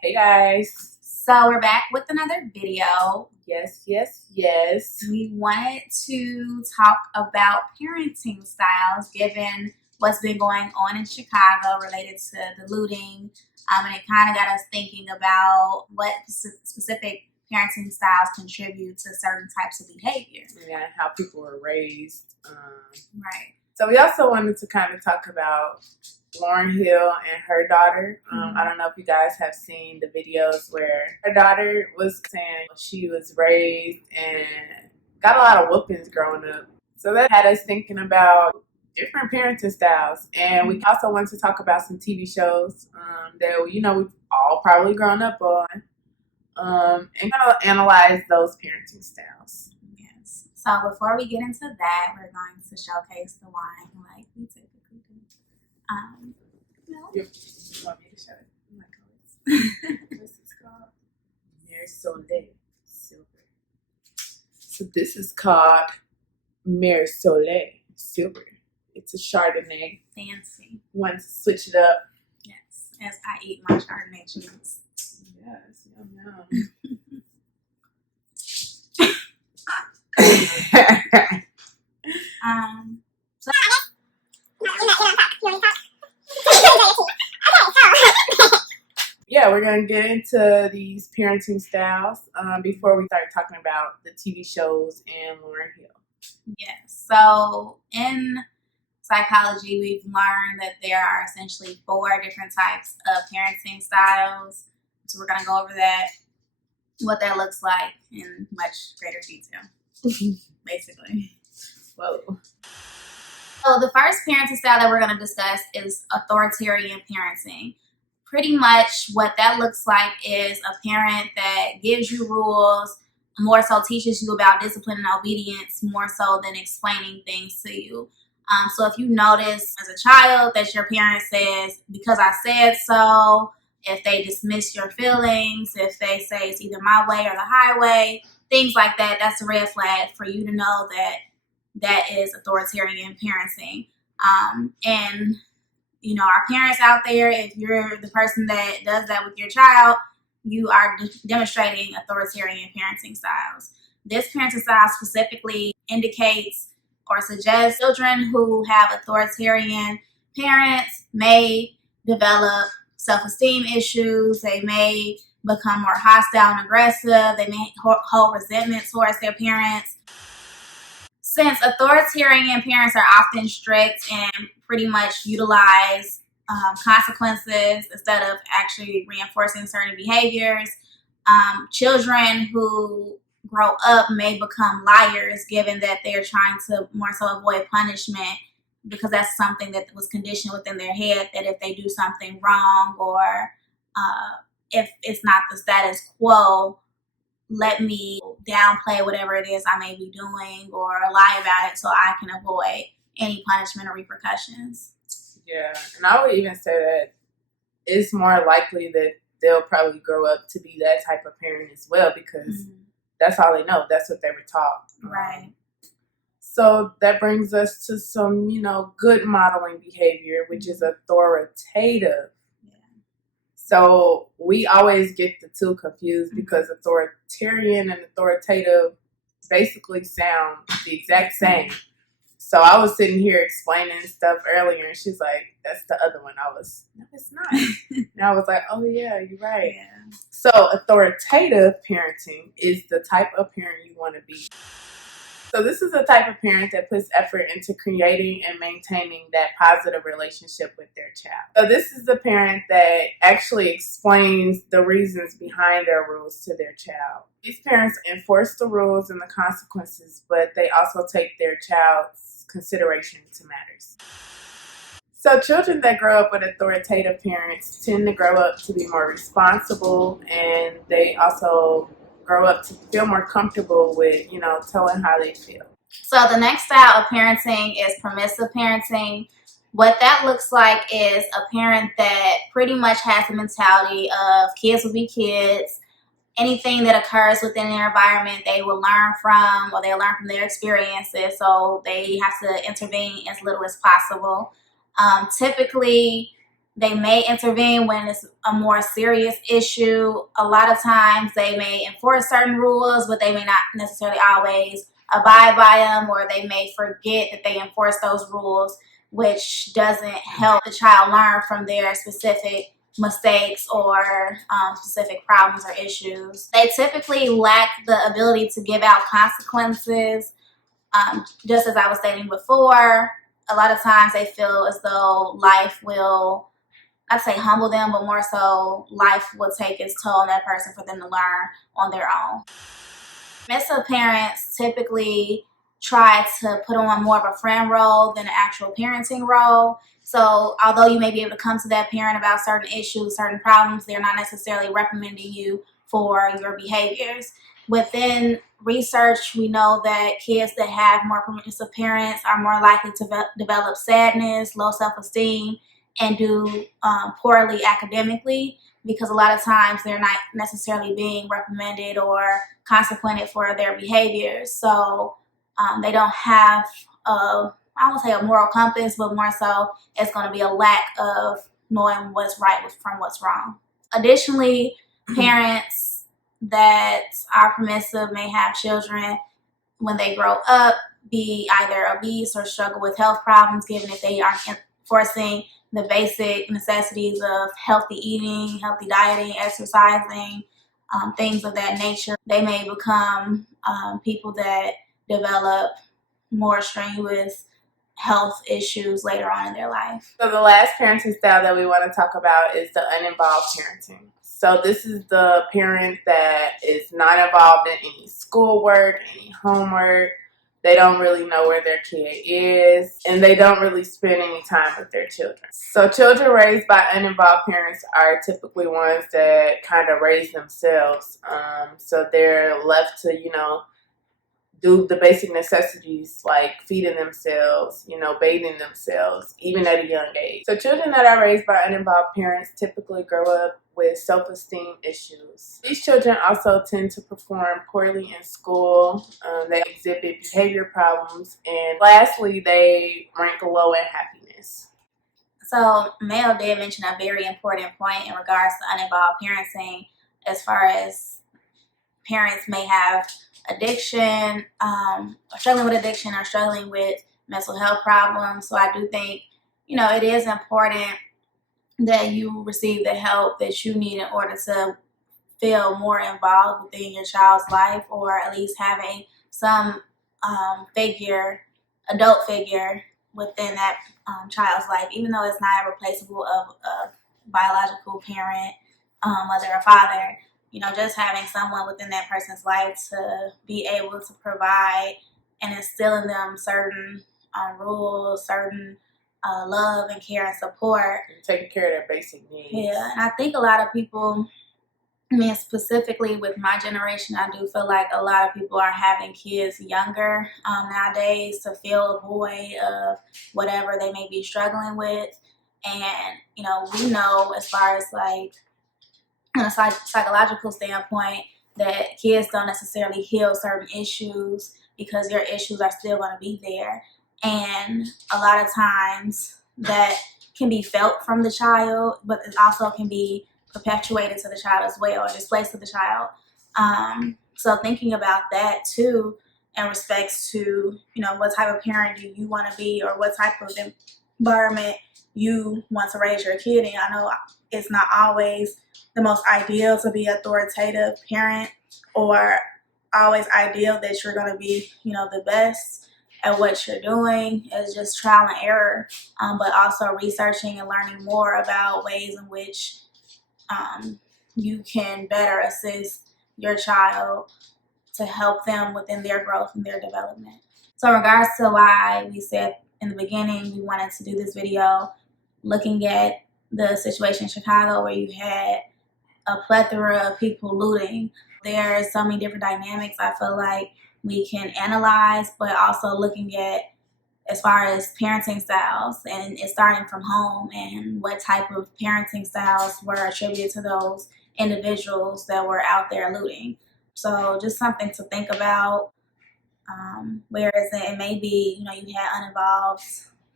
Hey guys. So we're back with another video. Yes. We wanted to talk about parenting styles given what's been going on in Chicago related to the looting. And it kind of got us thinking about what specific parenting styles contribute to certain types of behavior. Yeah, how people were raised. Right. So we also wanted to kind of talk about Lauryn Hill and her daughter. I don't know if you guys have seen the videos where her daughter was saying she was raised and got a lot of whoopings growing up. So that had us thinking about different parenting styles. And we also wanted to talk about some TV shows that, we've all probably grown up on. And kind of analyze those parenting styles. Yes. So before we get into that, we're going to showcase the wine like we typically do. You want me to show it? Oh my God. What's this called? Mer Soleil Silver. So this is called Mer Soleil Silver. It's a Chardonnay. Fancy. Want to switch it up? Yes, as I eat my Chardonnay cheese. Yes, yum. So yeah, we're going to get into these parenting styles before we start talking about the TV shows and Lauryn Hill. yes, so in psychology, we've learned that there are essentially 4 different types of parenting styles. So we're going to go over that, what that looks like in much greater detail, basically. Whoa. So the first parenting style that we're going to discuss is authoritarian parenting. Pretty much what that looks like is a parent that gives you rules, more so teaches you about discipline and obedience, more so than explaining things to you. So if you notice as a child that your parent says, because I said so, if they dismiss your feelings, if they say it's either my way or the highway, things like that, that's a red flag for you to know that that is authoritarian parenting. And our parents out there, if you're the person that does that with your child, you are demonstrating authoritarian parenting styles. This parenting style specifically indicates or suggests children who have authoritarian parents may develop self-esteem issues. They may become more hostile and aggressive. They may hold resentment towards their parents. Since authoritarian parents are often strict and pretty much utilize consequences instead of actually reinforcing certain behaviors, children who grow up may become liars, given that they're trying to more so avoid punishment because that's something that was conditioned within their head, that if they do something wrong or if it's not the status quo, let me downplay whatever it is I may be doing or lie about it so I can avoid any punishment or repercussions. Yeah, and I would even say that it's more likely that they'll probably grow up to be that type of parent as well because that's all they know. That's what they were taught. Right. So that brings us to some, good modeling behavior, which is authoritative. So we always get the two confused because authoritarian and authoritative basically sound the exact same. So I was sitting here explaining stuff earlier and she's like, that's the other one. No, it's not. And I was like, oh yeah, you're right. Yeah. So authoritative parenting is the type of parent you want to be. So this is a type of parent that puts effort into creating and maintaining that positive relationship with their child. So this is the parent that actually explains the reasons behind their rules to their child. These parents enforce the rules and the consequences, but they also take their child's consideration into matters. So children that grow up with authoritative parents tend to grow up to be more responsible, and they also grow up to feel more comfortable with, telling how they feel. So the next style of parenting is permissive parenting. What that looks like is a parent that pretty much has the mentality of kids will be kids. Anything that occurs within their environment, they will learn from, or they'll learn from their experiences. So they have to intervene as little as possible. Typically, They may intervene when it's a more serious issue. A lot of times they may enforce certain rules, but they may not necessarily always abide by them, or they may forget that they enforce those rules, which doesn't help the child learn from their specific mistakes or specific problems or issues. They typically lack the ability to give out consequences. Just as I was stating before, a lot of times they feel as though life will, I'd say humble them, but more so life will take its toll on that person for them to learn on their own. Permissive parents typically try to put on more of a friend role than an actual parenting role. So although you may be able to come to that parent about certain issues, certain problems, they're not necessarily reprimanding you for your behaviors. Within research, we know that kids that have more permissive parents are more likely to develop sadness, low self-esteem, and do poorly academically, because a lot of times they're not necessarily being reprimanded or consequented for their behaviors. So they don't have I won't say a moral compass, but more so it's going to be a lack of knowing what's right from what's wrong. Additionally, parents that are permissive may have children when they grow up be either obese or struggle with health problems, given that they aren't enforcing the basic necessities of healthy eating, healthy dieting, exercising, things of that nature. They may become people that develop more strenuous health issues later on in their life. So the last parenting style that we want to talk about is the uninvolved parenting. So this is the parent that is not involved in any schoolwork, any homework. They don't really know where their kid is, and they don't really spend any time with their children. So children raised by uninvolved parents are typically ones that kind of raise themselves. So they're left to, do the basic necessities like feeding themselves, bathing themselves, even at a young age. So children that are raised by uninvolved parents typically grow up with self-esteem issues. These children also tend to perform poorly in school. They exhibit behavior problems. And lastly, they rank low in happiness. So Mel did mention a very important point in regards to uninvolved parenting, as far as parents may have addiction, or struggling with addiction, or struggling with mental health problems. So I do think, it is important that you receive the help that you need in order to feel more involved within your child's life, or at least having some adult figure within that child's life, even though it's not replaceable of a biological parent, mother or father. Just having someone within that person's life to be able to provide and instill in them certain rules, certain love and care and support. And taking care of their basic needs. Yeah, and I think a lot of people, specifically with my generation, I do feel like a lot of people are having kids younger nowadays to fill a void of whatever they may be struggling with. And, we know, as far as like on a psychological standpoint, that kids don't necessarily heal certain issues because your issues are still going to be there. And a lot of times that can be felt from the child, but it also can be perpetuated to the child as well, or displaced to the child. So thinking about that too, in respects to, what type of parent do you want to be, or what type of environment you want to raise your kid in. I know it's not always the most ideal to be an authoritative parent, or always ideal that you're going to be, the best at what you're doing. It's just trial and error, but also researching and learning more about ways in which you can better assist your child to help them within their growth and their development. So in regards to why we said in the beginning we wanted to do this video, looking at the situation in Chicago where you had a plethora of people looting, there are so many different dynamics I feel like we can analyze, but also looking at as far as parenting styles, and it's starting from home, and what type of parenting styles were attributed to those individuals that were out there looting. So just something to think about. Whereas it may be, you had uninvolved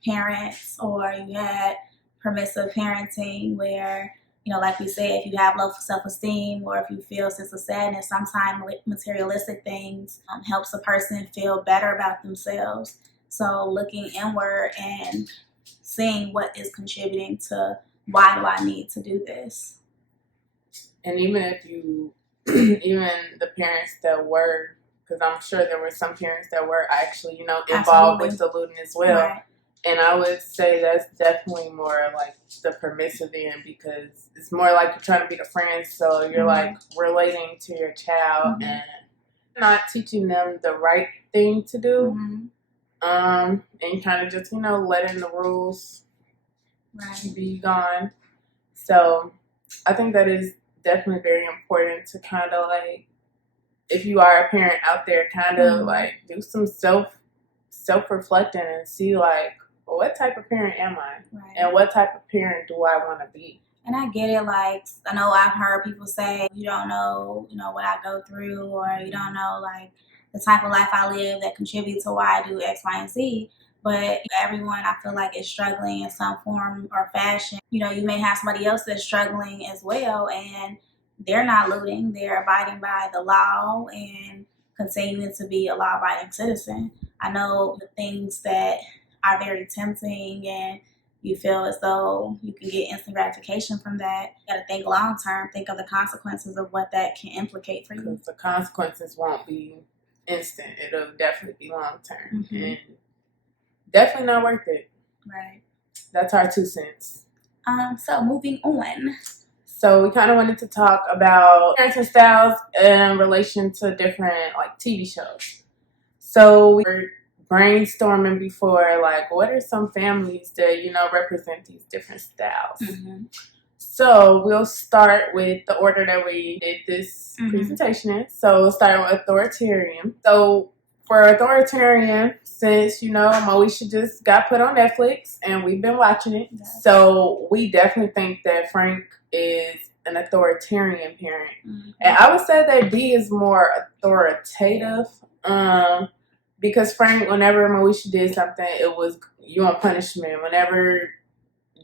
parents, or you had permissive parenting where, like we said, if you have low self-esteem or if you feel a sense of sadness, sometimes materialistic things helps a person feel better about themselves. So looking inward and seeing what is contributing to why do I need to do this. And even if you, even the parents that were, because I'm sure there were some parents that were actually, involved Absolutely. with saluting as well. Right. And I would say that's definitely more like the permissive end, because it's more like you're trying to be the friend. So you're like relating to your child and not teaching them the right thing to do. And kind of just, letting the rules be gone. So I think that is definitely very important to kind of like, if you are a parent out there, kind of like do some self-reflecting and see like, well, what type of parent am I? Right. And what type of parent do I want to be? And I get it. Like, I know I've heard people say, you don't know, what I go through, or you don't know, like, the type of life I live that contributes to why I do X, Y, and Z. But everyone, I feel like, is struggling in some form or fashion. You may have somebody else that's struggling as well, and they're not looting. They're abiding by the law and continuing to be a law-abiding citizen. I know the things that are very tempting and you feel as though you can get instant gratification from that. You got to think long term. Think of the consequences of what that can implicate for you. Because the consequences won't be instant. It'll definitely be long term. And definitely not worth it. Right. That's our 2 cents. So moving on. So we kind of wanted to talk about parenting styles in relation to different like TV shows. So we were brainstorming before, like, what are some families that, represent these different styles? So we'll start with the order that we did this presentation in. So we'll start with Authoritarian. So for Authoritarian, since, Moesha just got put on Netflix and we've been watching it. Yes. So we definitely think that Frank is an authoritarian parent. And I would say that D is more authoritative. Because Frank, whenever Moesha did something, it was you on punishment. Whenever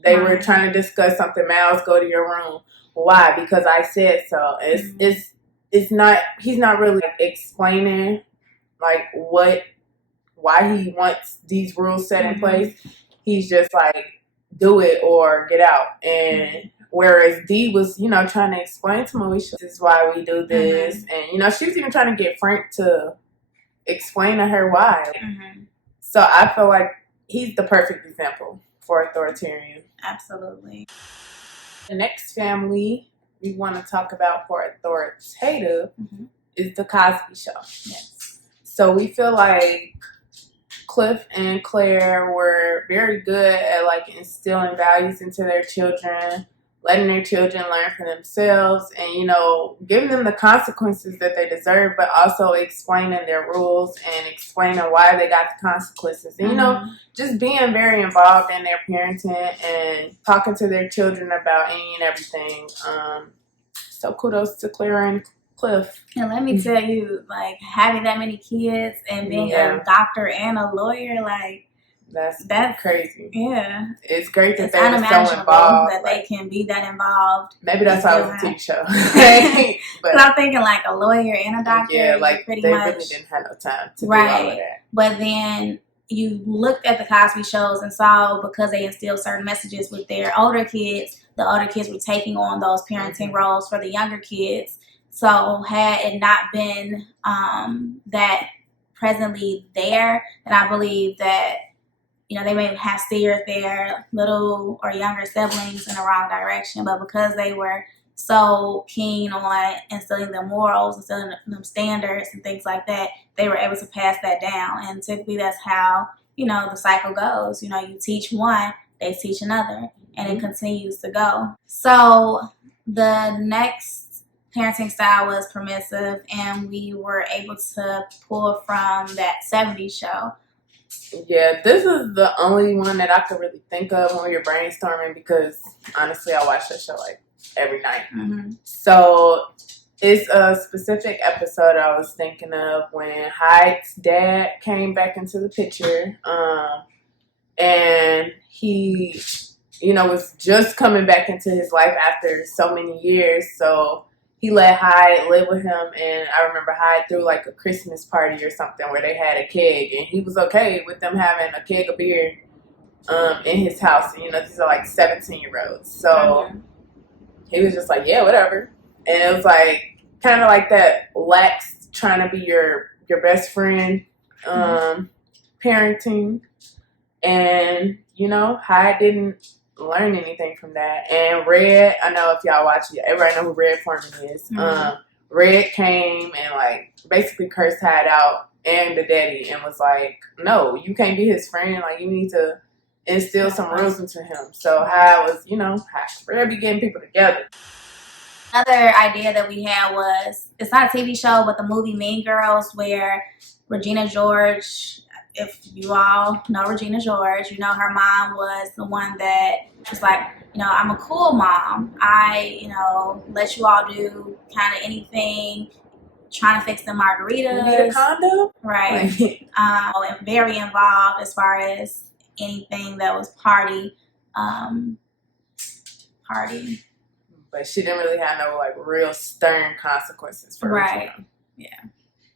they were trying to discuss something, Miles, go to your room. Why? Because I said so. It's not. He's not really explaining like why he wants these rules set in place. He's just like, do it or get out. And whereas D was, trying to explain to Moesha, this is why we do this, and she was even trying to get Frank to explain to her why. So I feel like he's the perfect example for authoritarian. Absolutely. The next family we want to talk about for authoritative is the Cosby Show. Yes. So we feel like Cliff and Claire were very good at like instilling values into their children, letting their children learn for themselves, and giving them the consequences that they deserve, but also explaining their rules and explaining why they got the consequences. And just being very involved in their parenting and talking to their children about any and everything. So kudos to Claire and Cliff. And let me tell you, like, having that many kids and being a doctor and a lawyer, like, that's crazy. Yeah. It's great that they were so involved. That they can be that involved. Maybe that's why it was a TV show. But I'm thinking like a lawyer and a doctor. Yeah, like pretty they much really didn't have no time to do all of that. But then you looked at the Cosby shows and saw, because they instilled certain messages with their older kids, the older kids were taking on those parenting roles for the younger kids. So had it not been that presently there, then I believe that they may have steered their little or younger siblings in the wrong direction, but because they were so keen on instilling the morals, instilling them standards and things like that, they were able to pass that down. And typically that's how, the cycle goes. You teach one, they teach another, and it continues to go. So the next parenting style was permissive, and we were able to pull from that 70s show. Yeah, this is the only one that I could really think of when we were brainstorming, because honestly, I watch that show like every night. So it's a specific episode I was thinking of when Hyde's dad came back into the picture, and he was just coming back into his life after so many years. So he let Hyde live with him, and I remember Hyde threw like a Christmas party or something where they had a keg, and he was okay with them having a keg of beer in his house. And, these are like 17-year-olds. So he was just like, yeah, whatever. And it was like kind of like that lax trying to be your best friend parenting. And, Hyde didn't learn anything from that. And Red, I know if y'all watch it, everybody know who Red Foreman is. Red came and like basically cursed Hyde out and the daddy and was like, no, you can't be his friend. Like, you need to instill some rules into him. So Hyde was, Red be getting people together. Another idea that we had was, it's not a TV show, but the movie Mean Girls, where Regina George, if you all know Regina George, her mom was the one that was like, I'm a cool mom. I, let you all do kind of anything, trying to fix the margaritas. You need a condom? Right. And very involved as far as anything that was party. But she didn't really have no like real stern consequences for right. Regina. Yeah.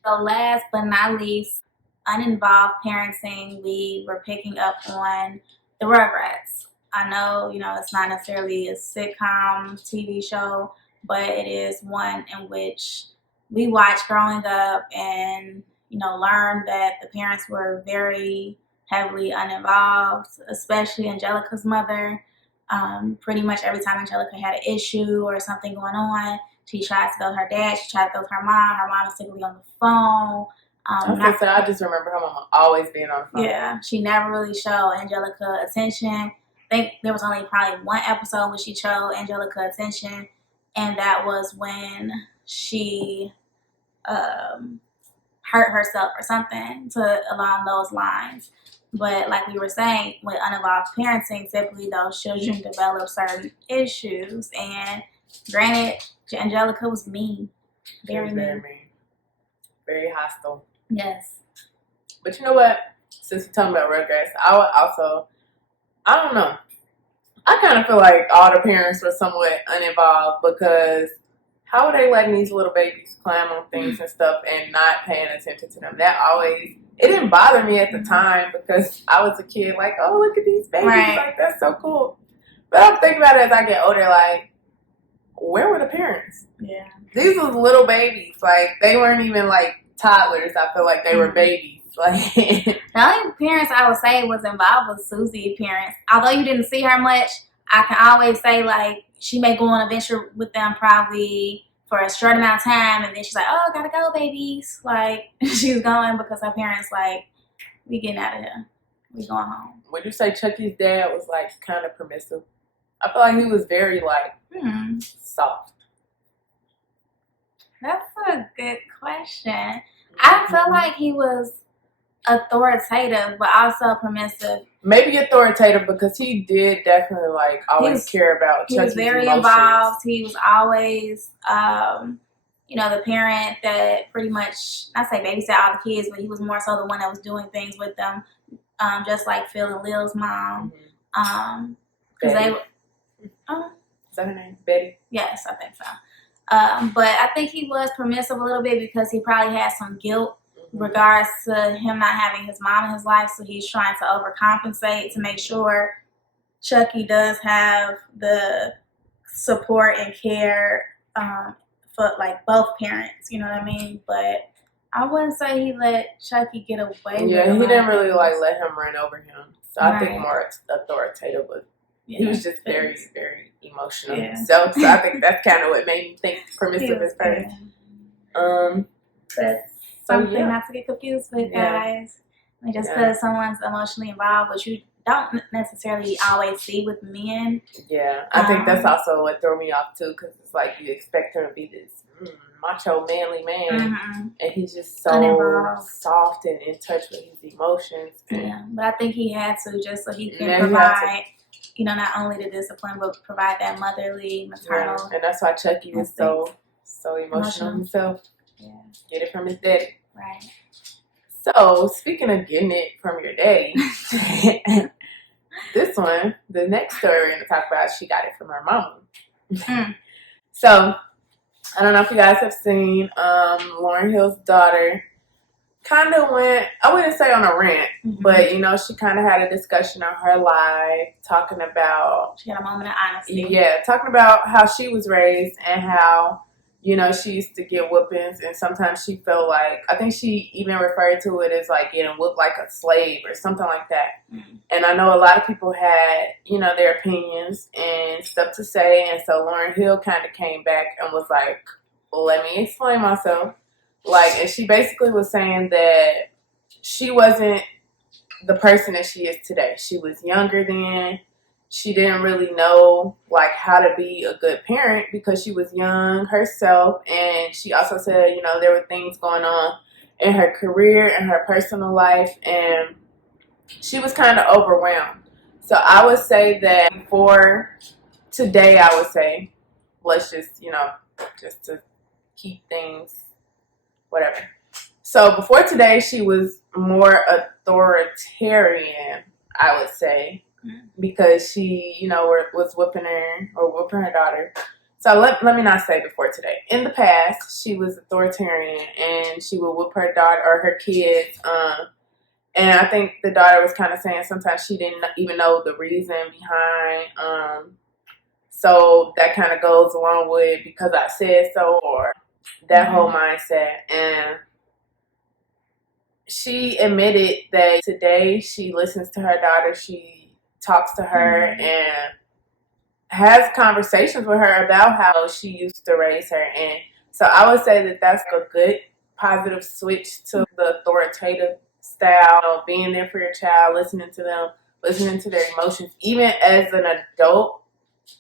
So last but not least, uninvolved parenting, we were picking up on the Rugrats. I know, it's not necessarily a sitcom TV show, but it is one in which we watched growing up and, learned that the parents were very heavily uninvolved, especially Angelica's mother. Pretty much every time Angelica had an issue or something going on, she tried to go to her dad, she tried to go to her mom. Her mom was typically on the phone. I just remember her mom always being on the phone. Yeah, she never really showed Angelica attention. I think there was only probably one episode when she showed Angelica attention, and that was when she hurt herself or something along those lines. But like we were saying, with uninvolved parenting, typically those children develop certain issues. And granted, Angelica was mean. Very mean. Very hostile. Yes. But you know what? Since we're talking about Rugrats, I don't know. I kind of feel like all the parents were somewhat uninvolved, because how are they letting these little babies climb on things and stuff and not paying attention to them? It didn't bother me at the time, because I was a kid, like, oh, look at these babies. Right. Like, that's so cool. But I'm thinking about it as I get older, like, where were the parents? Yeah. These was little babies. Like, they weren't even, like, toddlers. I feel like they were babies. Like, the only parents I would say was involved was Susie's parents. Although you didn't see her much, I can always say, like, she may go on a venture with them probably for a short amount of time, and then she's like, oh, gotta go, babies. Like, she's going because her parents like, we getting out of here. We going home. Would you say Chucky's dad was, like, kind of permissive? I feel like he was very, like, soft. That's a good question. I feel like he was authoritative, but also permissive. Maybe authoritative, because he did definitely like always care about Chucky's emotions. He was very involved. He was always, the parent that pretty much, not say babysat all the kids, but he was more so the one that was doing things with them, just like Phil and Lil's mom. Because they were. Is that her name? Betty? Yes, I think so. But I think he was permissive a little bit, because he probably had some guilt regards to him not having his mom in his life, so he's trying to overcompensate to make sure Chucky does have the support and care for like both parents, you know what I mean? But I wouldn't say he let Chucky get away with it. Yeah, he didn't really like let him run over him. So I think more authoritative, but he was just very, very emotional himself. So I think that's kind of what made me think permissive is first. That's something not to get confused with, guys. I mean, just because someone's emotionally involved, which you don't necessarily always see with men. Yeah, I think that's also what threw me off too, because it's like you expect him to be this macho, manly man, and he's just so soft and in touch with his emotions. Yeah, but I think he had to, just so he can provide, not only the discipline, but provide that motherly, maternal. Yeah. And that's why Chucky was so emotional himself. Yeah. Get it from his daddy. Right. So, speaking of getting it from your daddy, this one, the next story we're going to talk about, she got it from her mama. So, I don't know if you guys have seen Lauryn Hill's daughter kind of went, I wouldn't say on a rant, but, she kind of had a discussion on her live talking about... She had a moment of honesty. Yeah, talking about how she was raised and how, she used to get whoopings, and sometimes she felt like, I think she even referred to it as like getting whooped like a slave or something like that. And I know a lot of people had, their opinions and stuff to say, and so Lauryn Hill kind of came back and was like, well, let me explain myself. Like, and she basically was saying that she wasn't the person that she is today. She was younger then. She didn't really know, like, how to be a good parent because she was young herself. And she also said, there were things going on in her career and her personal life. And she was kind of overwhelmed. So I would say that for today, I would say, let's just, just to keep things whatever. So before today, she was more authoritarian, I would say, because she, was whooping her daughter. So let me not say before today. In the past, she was authoritarian and she would whoop her daughter or her kids. And I think the daughter was kind of saying sometimes she didn't even know the reason behind. So that kind of goes along with because I said so, or that whole mindset. And she admitted that today she listens to her daughter, she talks to her and has conversations with her about how she used to raise her. And so I would say that that's a good positive switch to the authoritative style, being there for your child, listening to them, listening to their emotions, even as an adult,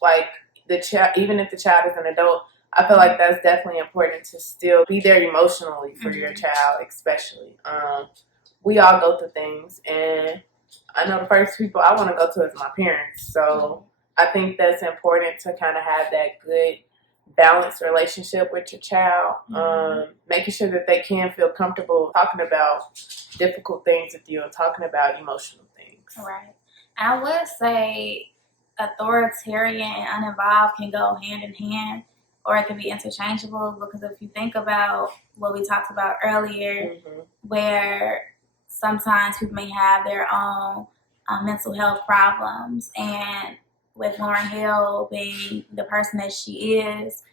like the child, even if the child is an adult, I feel like that's definitely important to still be there emotionally for your child, especially. We all go through things, and I know the first people I want to go to is my parents. So I think that's important to kind of have that good, balanced relationship with your child, making sure that they can feel comfortable talking about difficult things with you and talking about emotional things. Right. I would say authoritarian and uninvolved can go hand in hand, or it can be interchangeable, because if you think about what we talked about earlier, where sometimes people may have their own mental health problems, and with Lauryn Hill being the person that she is,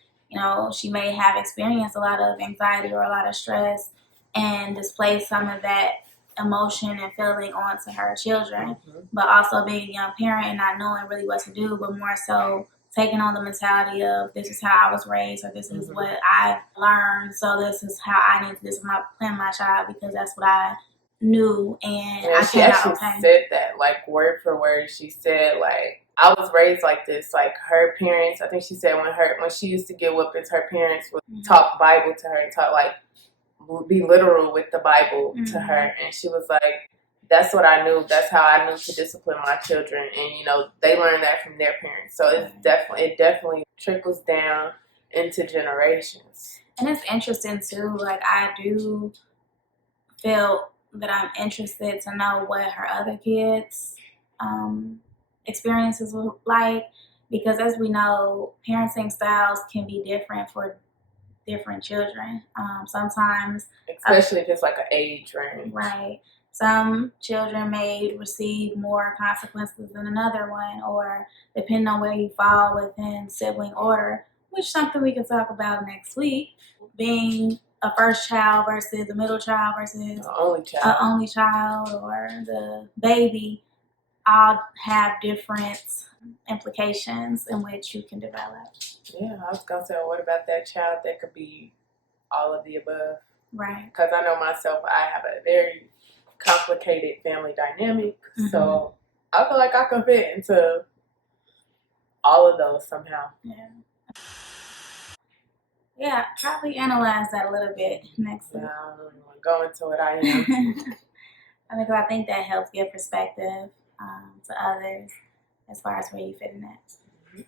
she may have experienced a lot of anxiety or a lot of stress and display some of that emotion and feeling onto her children, but also being a young parent and not knowing really what to do, but more so taking on the mentality of this is how I was raised, or this is what I've learned, so this is how I need to discipline my child because that's what I knew. And I she actually said that, like, word for word. She said, like, I was raised like this. Like, her parents, I think she said when she used to get whoopings, her parents would talk Bible to her and talk, like, be literal with the Bible to her. And she was like, that's what I knew. That's how I knew to discipline my children. And, they learned that from their parents. So it definitely trickles down into generations. And it's interesting, too. Like, I do feel that I'm interested to know what her other kids' experiences were like. Because as we know, parenting styles can be different for different children. Sometimes, especially if it's like an age range, right? Some children may receive more consequences than another one, or depending on where you fall within sibling order, which is something we can talk about next week. Being a first child versus the middle child versus an only child, or the baby, all have different implications in which you can develop. Yeah, I was gonna say, what about that child that could be all of the above? Right. Because I know myself, I have a very complicated family dynamic, so I feel like I can fit into all of those somehow. Yeah, probably analyze that a little bit next week. I don't really want to go into it. I am. Because I think that helps give perspective to others as far as where you fit in that.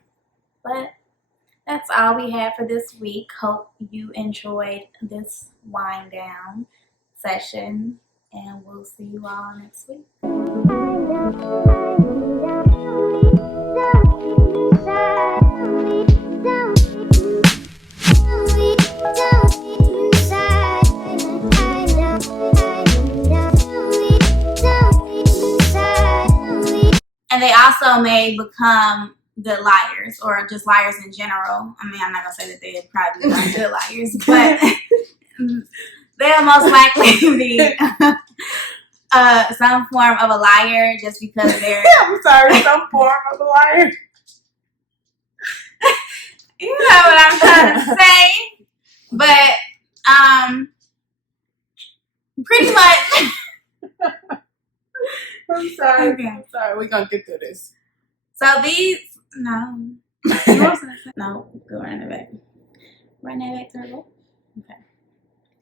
But that's all we had for this week. Hope you enjoyed this wind down session, and we'll see you all next week. And they also may become good liars or just liars in general. I mean, I'm not going to say that they'd probably become good liars, but they'll most likely be some form of a liar just because they're... I'm sorry, some form of a liar. You know what I'm trying to say. But pretty much... I'm sorry. Okay. I'm sorry. We're going to get through this. So these... No. No, go run it back. Run that back, turtle. Okay.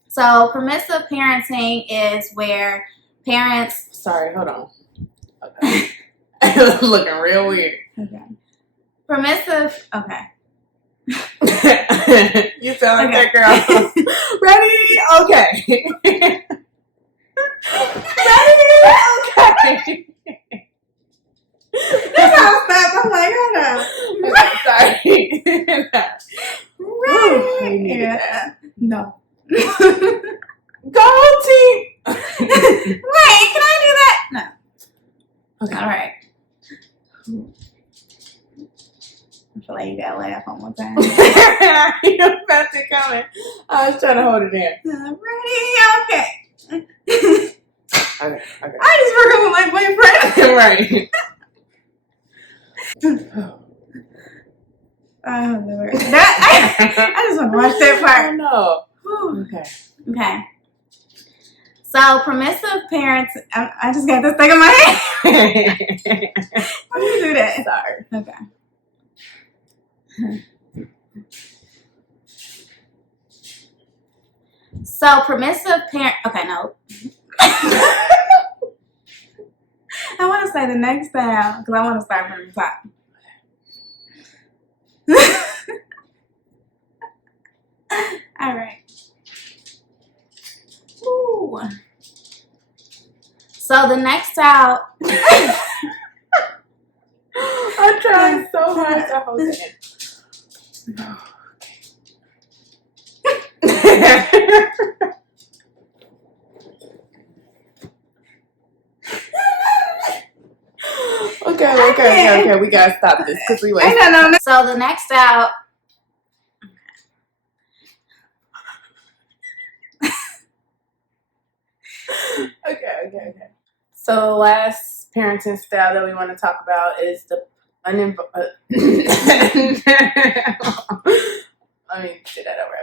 So permissive parenting is where parents... Sorry, hold on. Okay. It was looking real weird. Okay. Permissive... Okay. You sound like that girl. Ready? Okay. Ready? Okay. That's how I stopped. I'm like, hold on. Okay, sorry. Ready? Yeah. No. Go team. Wait, can I do that? No. Okay. All right. I feel like you gotta laugh one more time. You're about to come in. I was trying to hold it in. Ready? Okay. Okay. I just broke up with my boyfriend. Right. Oh, Lord. I just want to watch that part. Oh, no. Okay. Okay. So, permissive parents... I just got this thing in my head. Why do you do that? Sorry. Okay. So, permissive parent... Okay, no. I want to say the next style because I want to start from the top. All right. Ooh. So the next style... I'm trying so hard to hold it in. Okay. We gotta stop this because we wait. No. So the next style. Okay. So the last parenting style that we want to talk about is the uninvolved. Let me do that over.